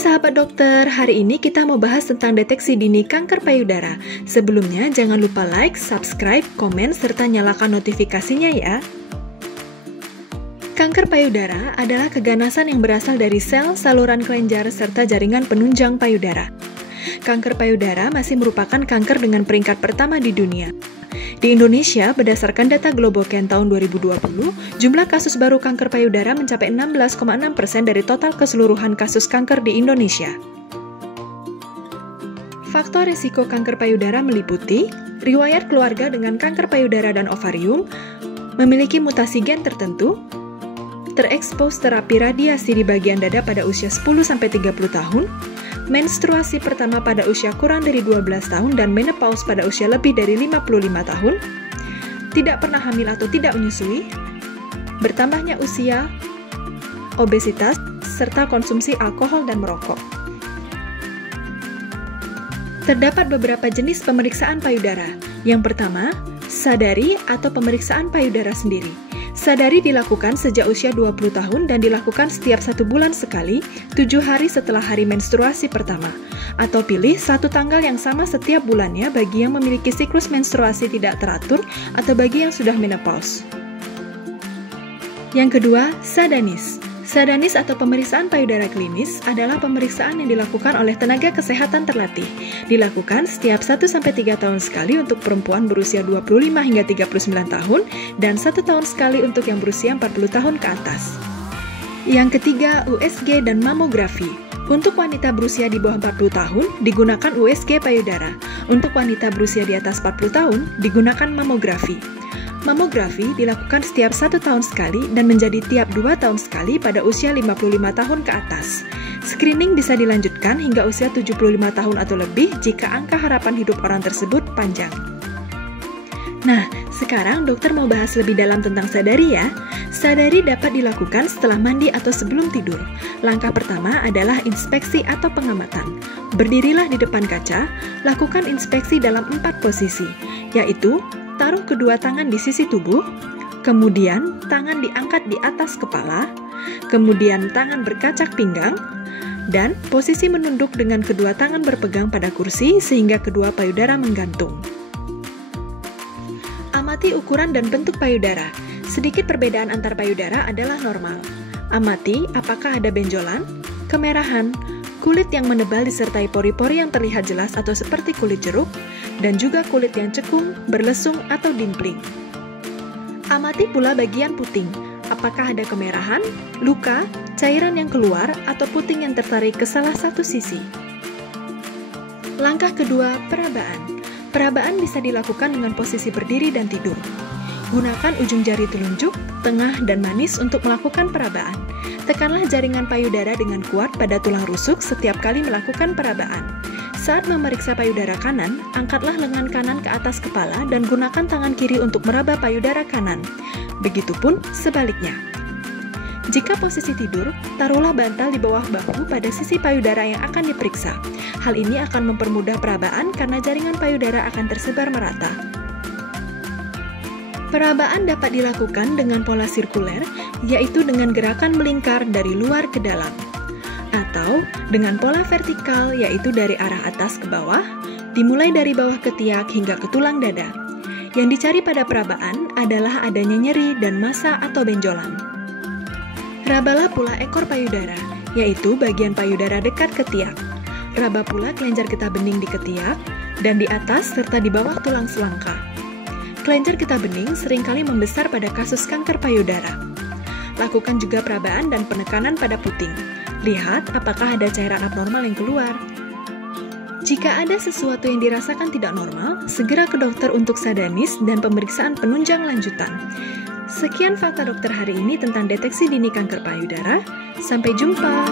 sahabat dokter, hari ini kita mau bahas tentang deteksi dini kanker payudara. Sebelumnya jangan lupa like, subscribe, komen, serta nyalakan notifikasinya ya. Kanker payudara adalah keganasan yang berasal dari sel, saluran kelenjar, serta jaringan penunjang payudara. Kanker payudara masih merupakan kanker dengan peringkat pertama di dunia. Di Indonesia, berdasarkan data Globocan tahun 2020, jumlah kasus baru kanker payudara mencapai 16,6% dari total keseluruhan kasus kanker di Indonesia. Faktor risiko kanker payudara meliputi riwayat keluarga dengan kanker payudara dan ovarium, memiliki mutasi gen tertentu, terekspos terapi radiasi di bagian dada pada usia 10-30 tahun, menstruasi pertama pada usia kurang dari 12 tahun dan menopause pada usia lebih dari 55 tahun, tidak pernah hamil atau tidak menyusui, bertambahnya usia, obesitas, serta konsumsi alkohol dan merokok. Terdapat beberapa jenis pemeriksaan payudara. Yang pertama, sadari atau pemeriksaan payudara sendiri. Sadari dilakukan sejak usia 20 tahun dan dilakukan setiap 1 bulan sekali, 7 hari setelah hari menstruasi pertama. Atau pilih satu tanggal yang sama setiap bulannya bagi yang memiliki siklus menstruasi tidak teratur atau bagi yang sudah menopause. Yang kedua, sadanis. Sadanis atau pemeriksaan payudara klinis adalah pemeriksaan yang dilakukan oleh tenaga kesehatan terlatih. Dilakukan setiap 1-3 tahun sekali untuk perempuan berusia 25 hingga 39 tahun dan 1 tahun sekali untuk yang berusia 40 tahun ke atas. Yang ketiga, USG dan mamografi. Untuk wanita berusia di bawah 40 tahun, digunakan USG payudara. Untuk wanita berusia di atas 40 tahun, digunakan mamografi. Mamografi dilakukan setiap 1 tahun sekali dan menjadi tiap 2 tahun sekali pada usia 55 tahun ke atas. Screening bisa dilanjutkan hingga usia 75 tahun atau lebih jika angka harapan hidup orang tersebut panjang. Nah, sekarang dokter mau bahas lebih dalam tentang sadari ya. Sadari dapat dilakukan setelah mandi atau sebelum tidur. Langkah pertama adalah inspeksi atau pengamatan. Berdirilah di depan kaca, lakukan inspeksi dalam 4 posisi, yaitu taruh kedua tangan di sisi tubuh, kemudian tangan diangkat di atas kepala, kemudian tangan berkacak pinggang, dan posisi menunduk dengan kedua tangan berpegang pada kursi sehingga kedua payudara menggantung. Amati ukuran dan bentuk payudara. Sedikit perbedaan antar payudara adalah normal. Amati apakah ada benjolan, kemerahan, kulit yang menebal disertai pori-pori yang terlihat jelas atau seperti kulit jeruk, dan juga kulit yang cekung, berlesung, atau dimpling. Amati pula bagian puting, apakah ada kemerahan, luka, cairan yang keluar, atau puting yang tertarik ke salah satu sisi. Langkah kedua, perabaan. Perabaan bisa dilakukan dengan posisi berdiri dan tidur. Gunakan ujung jari telunjuk, tengah, dan manis untuk melakukan perabaan. Tekanlah jaringan payudara dengan kuat pada tulang rusuk setiap kali melakukan perabaan. Saat memeriksa payudara kanan, angkatlah lengan kanan ke atas kepala dan gunakan tangan kiri untuk meraba payudara kanan. Begitupun sebaliknya. Jika posisi tidur, taruhlah bantal di bawah bahu pada sisi payudara yang akan diperiksa. Hal ini akan mempermudah perabaan karena jaringan payudara akan tersebar merata. Perabaan dapat dilakukan dengan pola sirkuler, yaitu dengan gerakan melingkar dari luar ke dalam, atau dengan pola vertikal, yaitu dari arah atas ke bawah, dimulai dari bawah ketiak hingga ke tulang dada. Yang dicari pada perabaan adalah adanya nyeri dan massa atau benjolan. Rabalah pula ekor payudara, yaitu bagian payudara dekat ketiak. Raba pula kelenjar getah bening di ketiak, dan di atas serta di bawah tulang selangka. Kelenjar getah bening seringkali membesar pada kasus kanker payudara. Lakukan juga perabaan dan penekanan pada puting. Lihat apakah ada cairan abnormal yang keluar. Jika ada sesuatu yang dirasakan tidak normal, segera ke dokter untuk sadanis dan pemeriksaan penunjang lanjutan. Sekian fakta dokter hari ini tentang deteksi dini kanker payudara. Sampai jumpa.